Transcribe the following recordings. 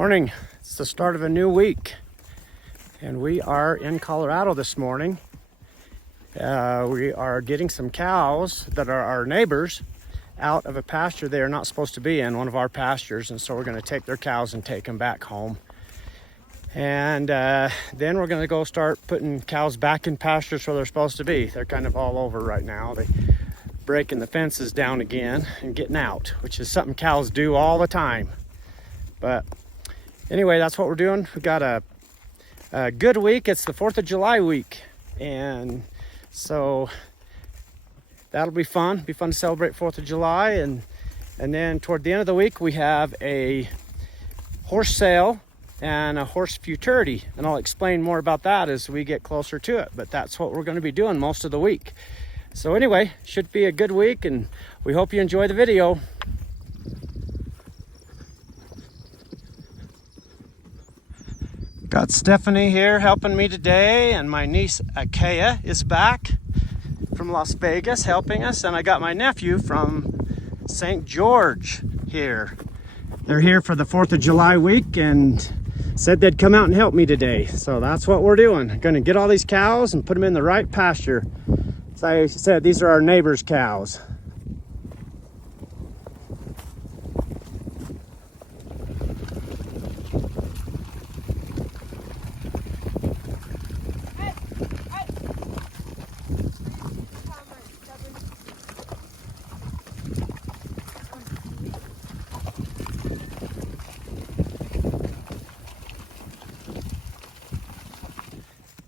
Morning. It's the start of a new week, and we are in Colorado this morning. We are getting some cows that are our neighbors out of a pasture they are not supposed to be in, one of our pastures, and so we're going to take their cows and take them back home. And then we're going to go start putting cows back in pastures where they're supposed to be. They're kind of all over right now. They're breaking the fences down again and getting out, which is something cows do all the time. But anyway, that's what we're doing. We got a good week. It's the 4th of July week, and so that'll be fun. Be fun to celebrate 4th of July. And then toward the end of the week, we have a horse sale and a horse futurity, and I'll explain more about that as we get closer to it. But that's what we're going to be doing most of the week. So anyway, should be a good week, and we hope you enjoy the video. Got Stephanie here helping me today, and my niece Akea is back from Las Vegas helping us, and I got my nephew from St. George here. They're here for the 4th of July week and said they'd come out and help me today. So that's what we're doing. Gonna get all these cows and put them in the right pasture. As I said, these are our neighbor's cows.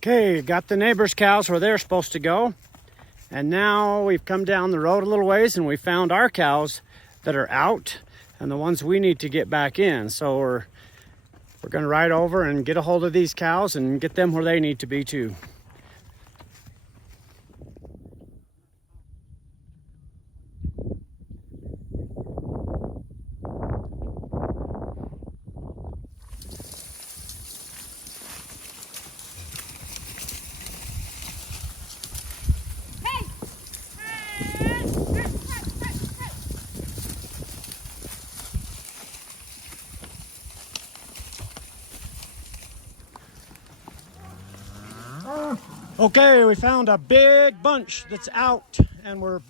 Okay, got the neighbor's cows where they're supposed to go. And now we've come down the road a little ways and we found our cows that are out and the ones we need to get back in. So we're gonna ride over and get a hold of these cows and get them where they need to be too. Okay, we found a big bunch that's out and we're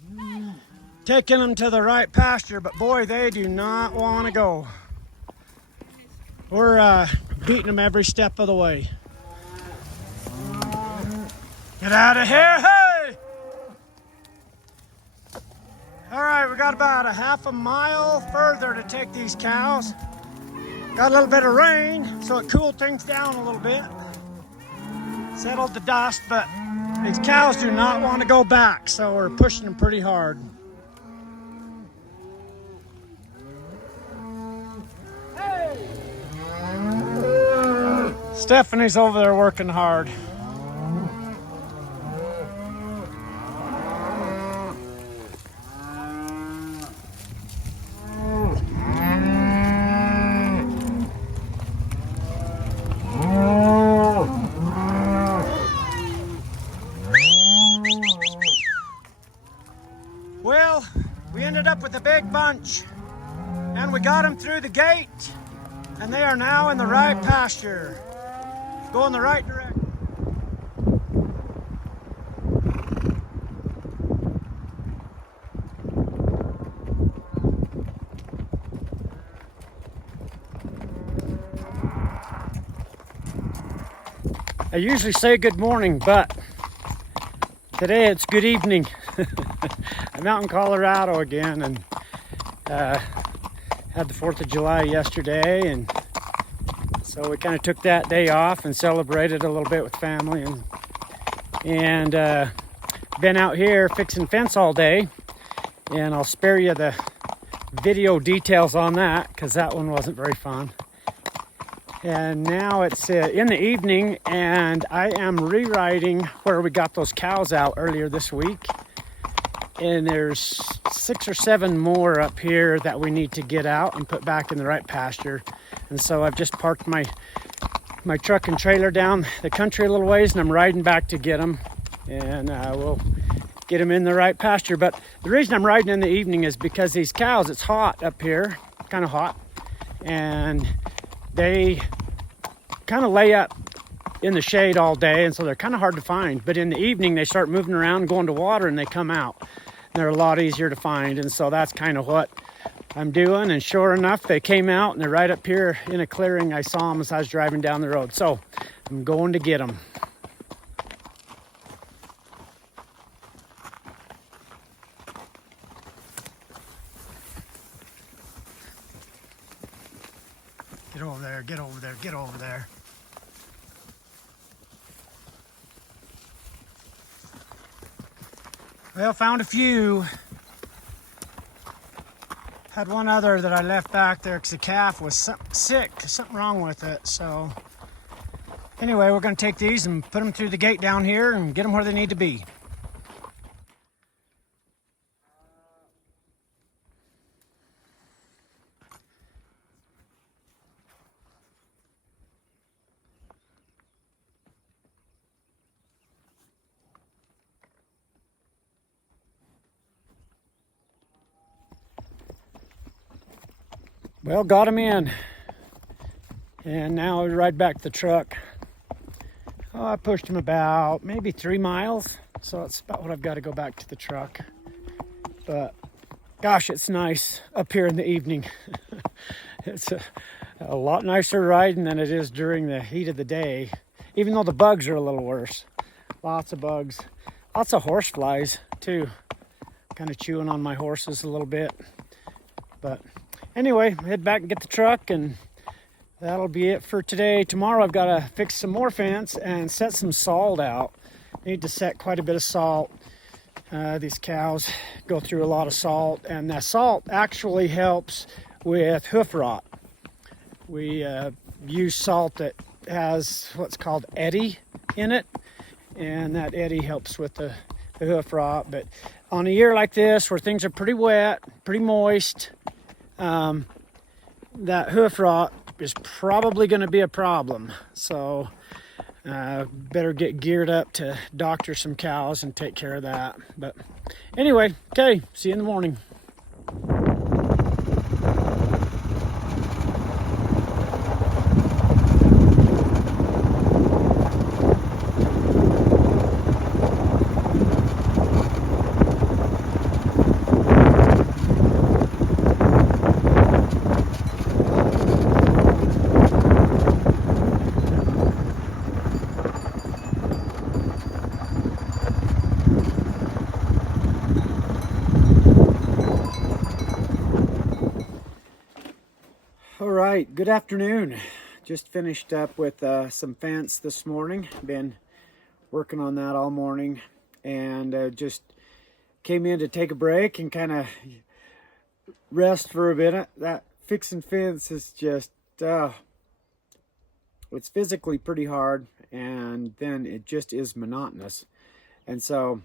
taking them to the right pasture, but boy, they do not want to go. We're beating them every step of the way. Get out of here, hey! All right, we got about a half a mile further to take these cows. Got a little bit of rain, so it cooled things down a little bit. Settled the dust, but these cows do not want to go back, so we're pushing them pretty hard. Hey! Stephanie's over there working hard. Well, we ended up with a big bunch, and we got them through the gate, and they are now in the right pasture, going the right direction. I usually say good morning, but today it's good evening. I'm out in Colorado again, and had the 4th of July yesterday, and so we kind of took that day off and celebrated a little bit with family, and been out here fixing fence all day, and I'll spare you the video details on that because that one wasn't very fun. And now it's in the evening, and I am rewriting where we got those cows out earlier this week. And there's 6 or 7 more up here that we need to get out and put back in the right pasture. And so I've just parked my truck and trailer down the country a little ways, and I'm riding back to get them. And we'll get them in the right pasture. But the reason I'm riding in the evening is because these cows, it's hot up here, kind of hot. And they kind of lay up in the shade all day, and so they're kind of hard to find. But in the evening, they start moving around, going to water, and they come out. And they're a lot easier to find, and so that's kind of what I'm doing. And sure enough, they came out, and they're right up here in a clearing. I saw them as I was driving down the road, so I'm going to get them. Get over there, get over there, get over there. Well, found a few. Had one other that I left back there because the calf was sick, something wrong with it. So anyway, we're going to take these and put them through the gate down here and get them where they need to be. Well, got him in, and now we ride back to the truck. Oh, I pushed him about maybe 3 miles, so that's about what I've got to go back to the truck. But gosh, it's nice up here in the evening. It's a lot nicer riding than it is during the heat of the day, even though the bugs are a little worse. Lots of bugs, lots of horse flies too. Kind of chewing on my horses a little bit, but anyway, head back and get the truck, and that'll be it for today. Tomorrow I've got to fix some more fence and set some salt out. Need to set quite a bit of salt. These cows go through a lot of salt, and that salt actually helps with hoof rot. We use salt that has what's called eddy in it, and that eddy helps with the hoof rot. But on a year like this where things are pretty wet, pretty moist, that hoof rot is probably going to be a problem. So better get geared up to doctor some cows and take care of that. But anyway, okay, see you in the morning. All right, good afternoon. Just finished up with some fence this morning. Been working on that all morning, and just came in to take a break and kind of rest for a minute. That fixing fence is just, it's physically pretty hard, and then it just is monotonous. And so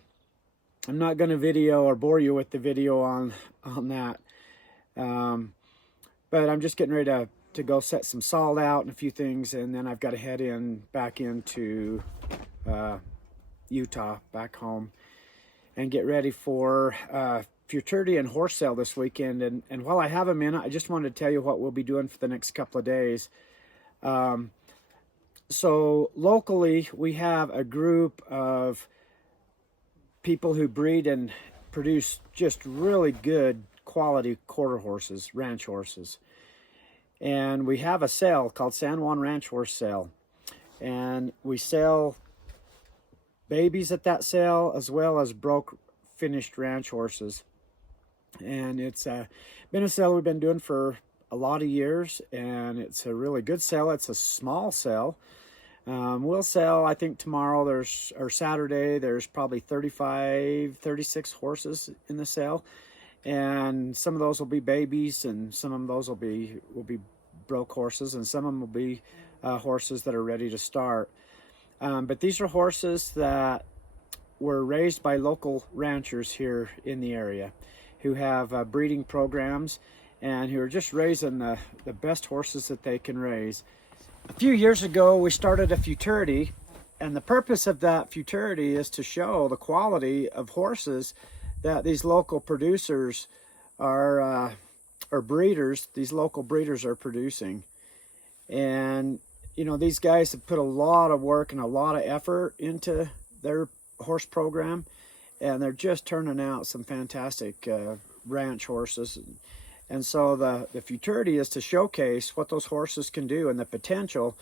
I'm not going to video or bore you with the video on that. But I'm just getting ready to go set some salt out and a few things, and then I've got to head back into Utah, back home, and get ready for futurity and horse sale this weekend. And while I have a minute, I just wanted to tell you what we'll be doing for the next couple of days. So locally, we have a group of people who breed and produce just really good quality quarter horses, ranch horses. And we have a sale called San Juan Ranch Horse Sale. And we sell babies at that sale as well as broke finished ranch horses. And it's been a sale we've been doing for a lot of years, and it's a really good sale. It's a small sale. We'll sell, I think tomorrow or Saturday, there's probably 35, 36 horses in the sale. And some of those will be babies, and some of those will be broke horses, and some of them will be horses that are ready to start. But these are horses that were raised by local ranchers here in the area who have breeding programs and who are just raising the best horses that they can raise. A few years ago, we started a futurity, and the purpose of that futurity is to show the quality of horses that these local producers are, or breeders, these local breeders are producing. And you know, these guys have put a lot of work and a lot of effort into their horse program, and they're just turning out some fantastic ranch horses. And so the futurity is to showcase what those horses can do and the potential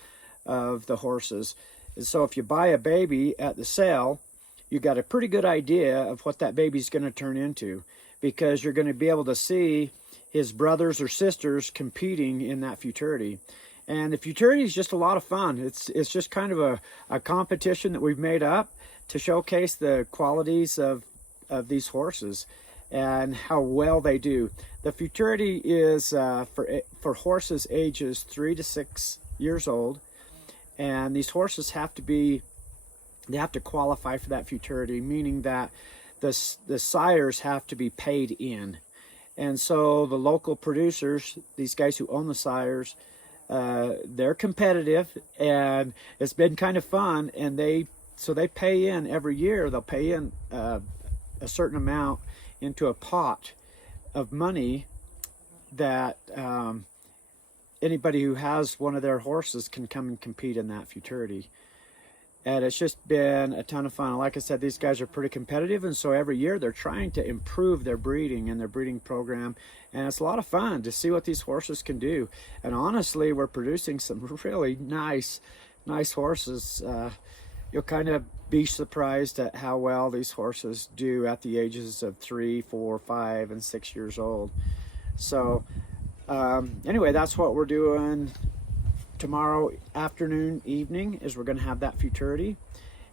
of the horses. And so if you buy a baby at the sale, you got a pretty good idea of what that baby's going to turn into, because you're going to be able to see his brothers or sisters competing in that futurity. And the futurity is just a lot of fun. It's just kind of a competition that we've made up to showcase the qualities of these horses and how well they do. The futurity is for horses ages 3 to 6 years old, and these horses have to qualify for that futurity, meaning that the sires have to be paid in. And so the local producers, these guys who own the sires, they're competitive, and it's been kind of fun. And they pay in every year. They'll pay in a certain amount into a pot of money that anybody who has one of their horses can come and compete in that futurity. And it's just been a ton of fun. Like I said, these guys are pretty competitive, and so every year they're trying to improve their breeding and their breeding program. And it's a lot of fun to see what these horses can do. And honestly, we're producing some really nice horses. You'll kind of be surprised at how well these horses do at the ages of 3, 4, 5, and 6 years old. So anyway, that's what we're doing tomorrow afternoon, evening, is we're going to have that futurity,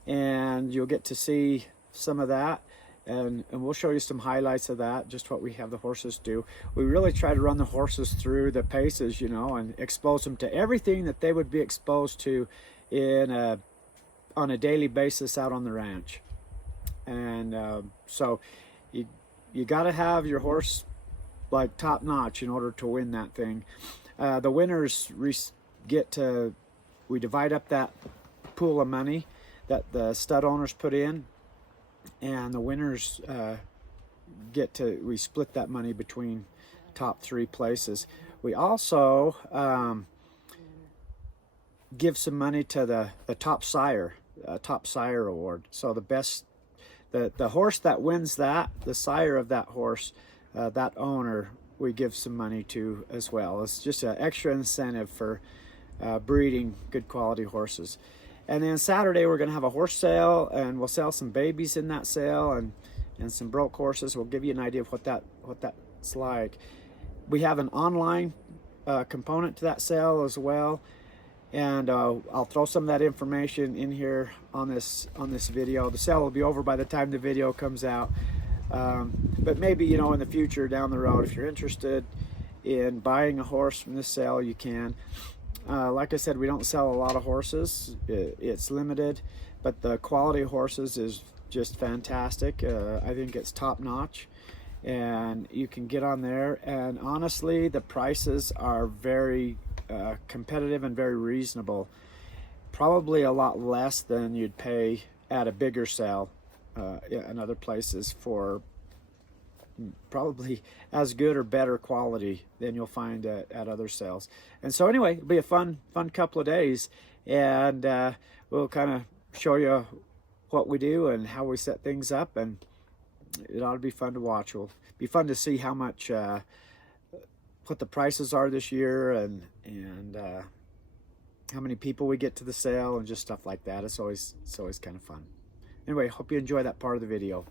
and you'll get to see some of that, and we'll show you some highlights of that, just what we have the horses do. We really try to run the horses through the paces, you know, and expose them to everything that they would be exposed to on a daily basis out on the ranch. And so you got to have your horse like top notch in order to win that thing. The winners we divide up that pool of money that the stud owners put in, and the winners we split that money between top 3 places. We also give some money to the top sire award. So the horse that wins that, the sire of that horse, that owner, we give some money to as well. It's just an extra incentive for breeding good quality horses. And then Saturday we're going to have a horse sale, and we'll sell some babies in that sale and some broke horses. We'll give you an idea of what that's like. We have an online component to that sale as well, and I'll throw some of that information in here on this video. The sale will be over by the time the video comes out, but maybe, you know, in the future down the road, if you're interested in buying a horse from this sale, you can. Like I said, we don't sell a lot of horses. It's limited, but the quality of horses is just fantastic. I think it's top notch, and you can get on there, and honestly the prices are very competitive and very reasonable. Probably a lot less than you'd pay at a bigger sale in other places, for probably as good or better quality than you'll find at other sales. And so anyway, it'll be a fun couple of days, and we'll kind of show you what we do and how we set things up, and it ought to be fun to watch. It'll be fun to see how much what the prices are this year, and how many people we get to the sale, and just stuff like that. It's always kind of fun. Anyway, hope you enjoy that part of the video.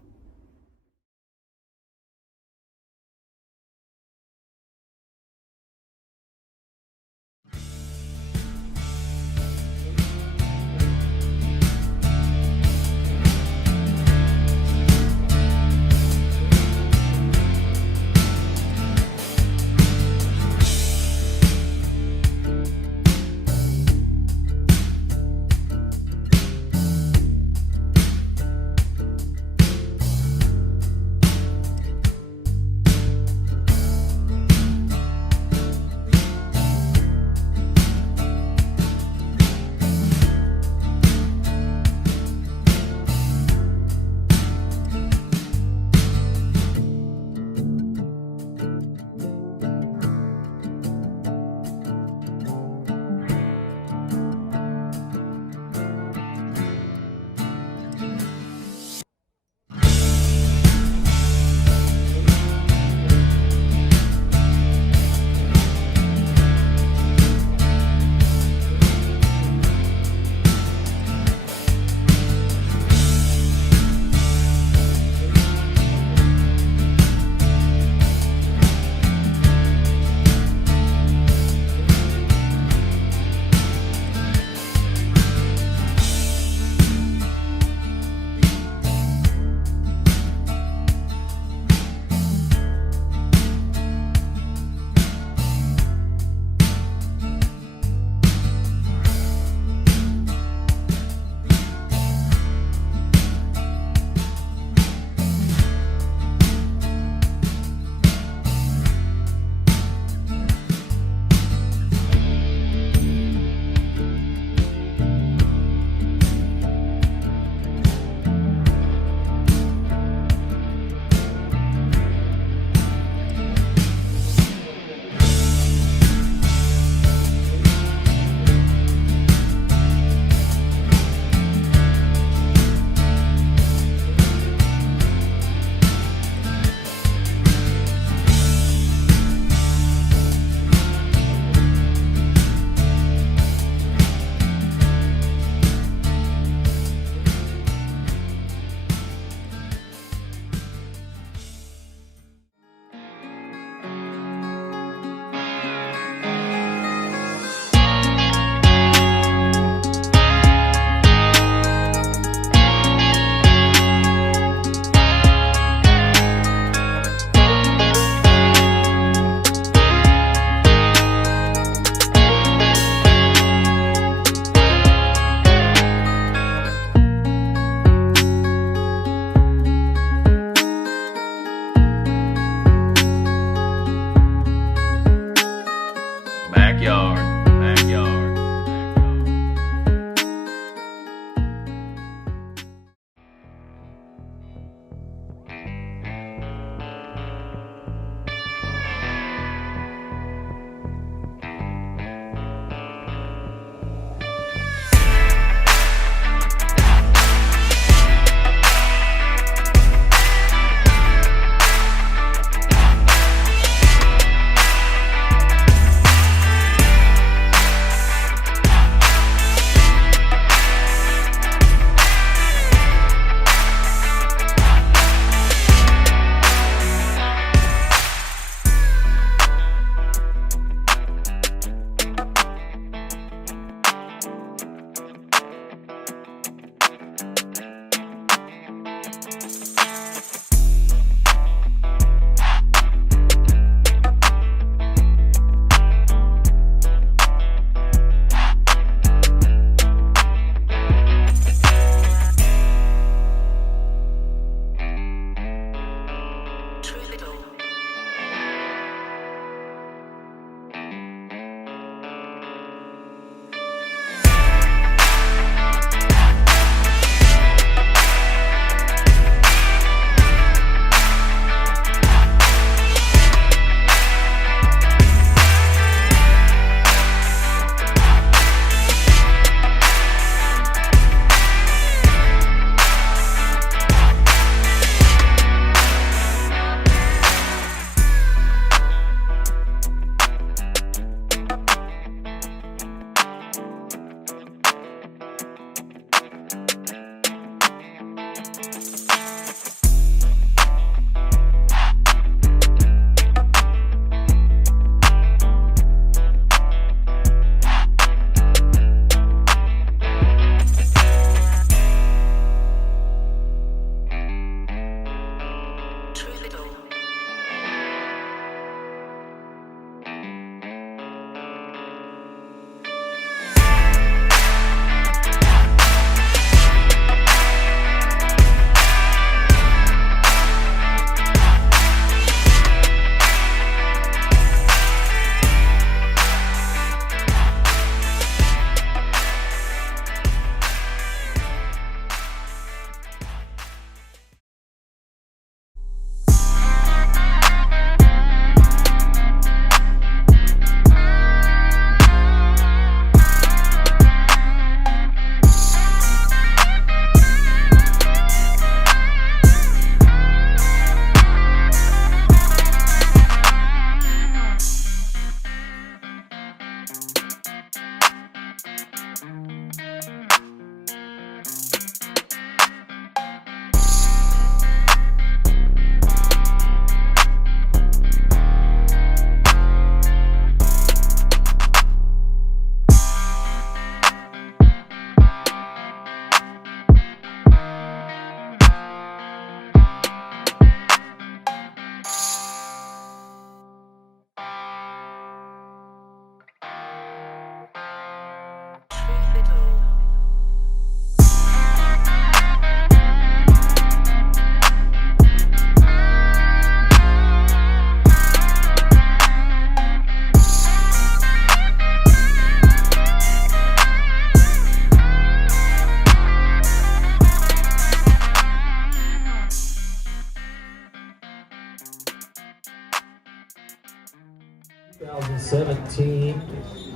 2017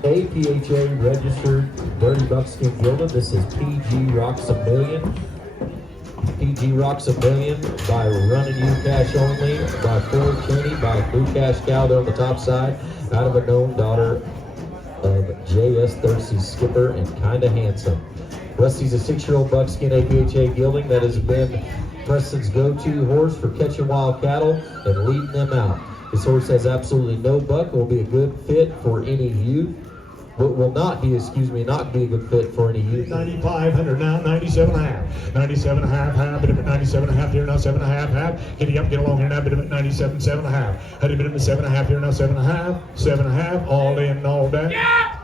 APHA registered Dirty Buckskin Gilded. This is PG Rocks a Million. PG Rocks a Million by Running You Cash Only, by Ford Cheney, by Blue Cash Cow there on the top side, out of a known daughter of J.S. Thirsty Skipper and Kinda Handsome. Rusty's a 6-year-old buckskin APHA gelding that has been Preston's go-to horse for catching wild cattle and leading them out. This horse has absolutely no buck, will be a good fit for any youth. Will not be, not be a good fit for any youth. 9,500 now, 97 and a half. 97 and a half, bit of it 97 and a half here now, 7 and a half. Get up, get along here now, bit of it 97, 7 and a half. Had a bit of it 7 and a half here now, 7 and a half, 7 and a half, all in and all that. Yeah!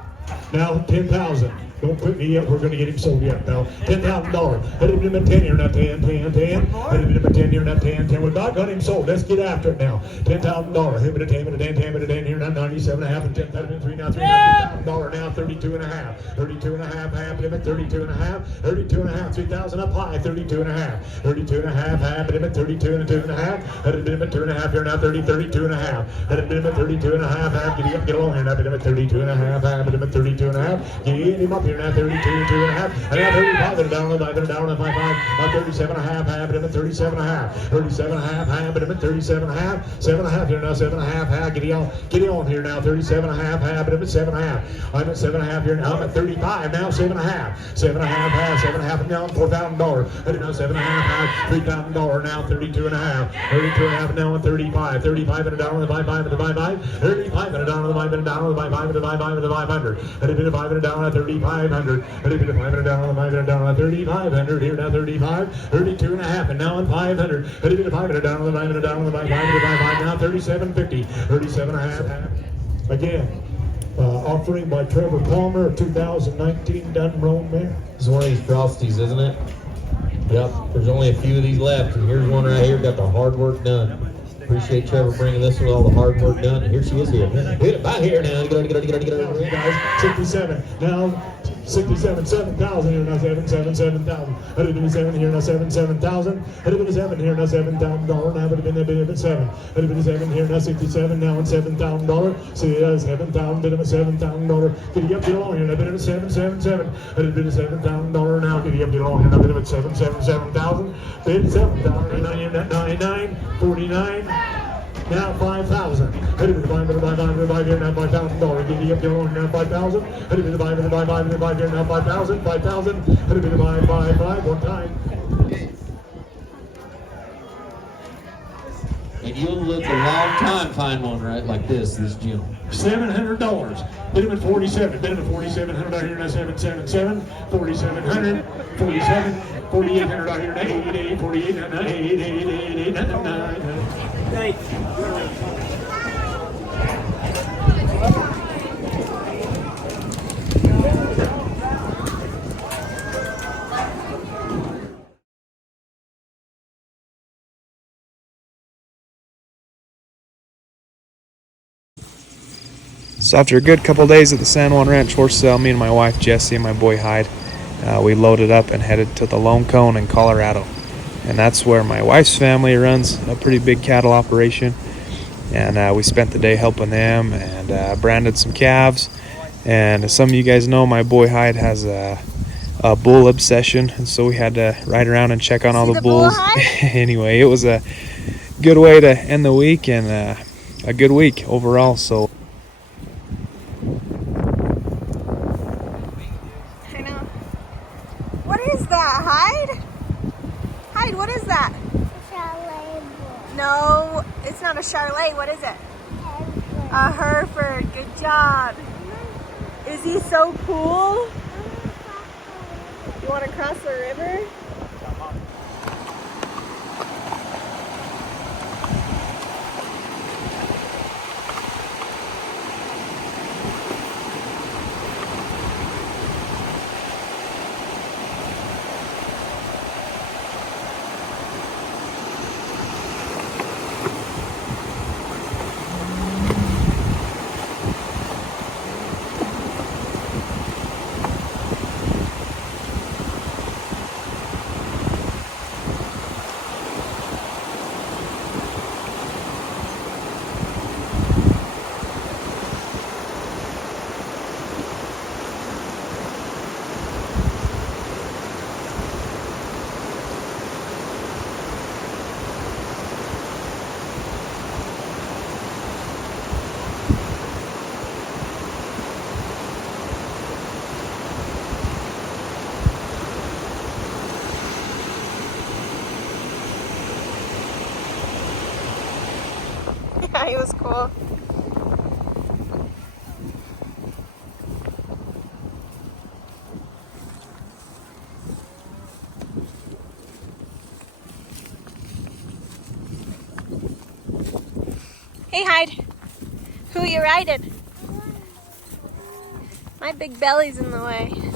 Now 10,000. Don't put me up, we're going to get him sold yet. Now, $10,000. Had him in 10 here, now 10. Had him in 10 here, now 10. We're not got him sold. Let's get after it now. $10,000. Him in a 10 here, now 97 and a half, and 10,003 now, $3,000 now, 32 and a half. 32 and a half, limit 32 and a half, 32 and a half, 3,000 up high, 32 and a half. 32 and a half, limit 32 and a 2 and a half. Had him in 2 and a half here, now 32 and a half. Had him in 32 and a half, get up, get along here, now limit 32 and a half, limit 32 and a half. Get him up here now, 32, 2 and a half, and now 35, they're down on the 5, 37 and a half, but him at 37 and a half, 37 and a half, but him at 37 and a half, 7 and a half here now, 7 and a half, get on here now, 37 and a half, but him at 7 and a half, I'm at 7 and a half here now, I'm at 35 now, 7 and a half, 7 and a half, 7 and a half, now $4,000, and now 7 and a half, $3,000 now, 32 and a half, 32 and a half now, 35, 35 and a down on the 5, 35 and a down on the 5, and a down on the 5, and a 500, and a bit of 5 and a down on 3,500. A bit of 500 down on the 500 down on 3,500 here now 35, 32 and a half, and now on 500. A bit of 500 down on the 500 down on the 500 now 37.50, 37 and a half. Again, offering by Trevor Palmer, 2019 Dun Roan mare. This is one of these Frosties, isn't it? Yep, there's only a few of these left, and here's one right here, got the hard work done. Appreciate Trevor bringing this with all the hard work done. And here she is here. Hit it by here now. Get her, guys. 67. Now 67, 7,000 here now, 7,000. Had it been 7 here now, 7,000. Had it been 7 here now, $7,000. Now would have been a bit of 7. Had it been 7 here now, 67. Now on $7,000. See, 7,000. Bit of a $7,000. Get you up, get along here now. Bit of a 7. Had it been a $7,000 now. Get you up, get along here now. Bit of a 7,000. Bit of 7,000. Now you're at 99, 49. Now 5,000. Had it been 5 here now, $5,000. Get you up, get along here now, 5,000. Had it been 5 here now, 5,000. Had it been 5, one time. And you'll look a long time find one right like this June. $700. Bid him at 47. Bid him at 4,700 out here now, 777. 4,700. 47. 4,800 out here now, 88. 48. 88. 99. So after a good couple days at the San Juan Ranch horse sale, me and my wife Jessie and my boy Hyde, we loaded up and headed to the Lone Cone in Colorado. And that's where my wife's family runs a pretty big cattle operation. And we spent the day helping them and branded some calves. And as some of you guys know, my boy Hyde has a bull obsession, and so we had to ride around and check on all the bulls. Anyway, it was a good way to end the week and a good week overall. So I know. What is that, Hyde? Hyde, what is that? Charlie. No, it's not a Charlet. What is it? A Hereford. Good job. Is he so cool? You want to cross the river? Yeah, he was cool. Hey, Hyde. Who are you riding? My big belly's in the way.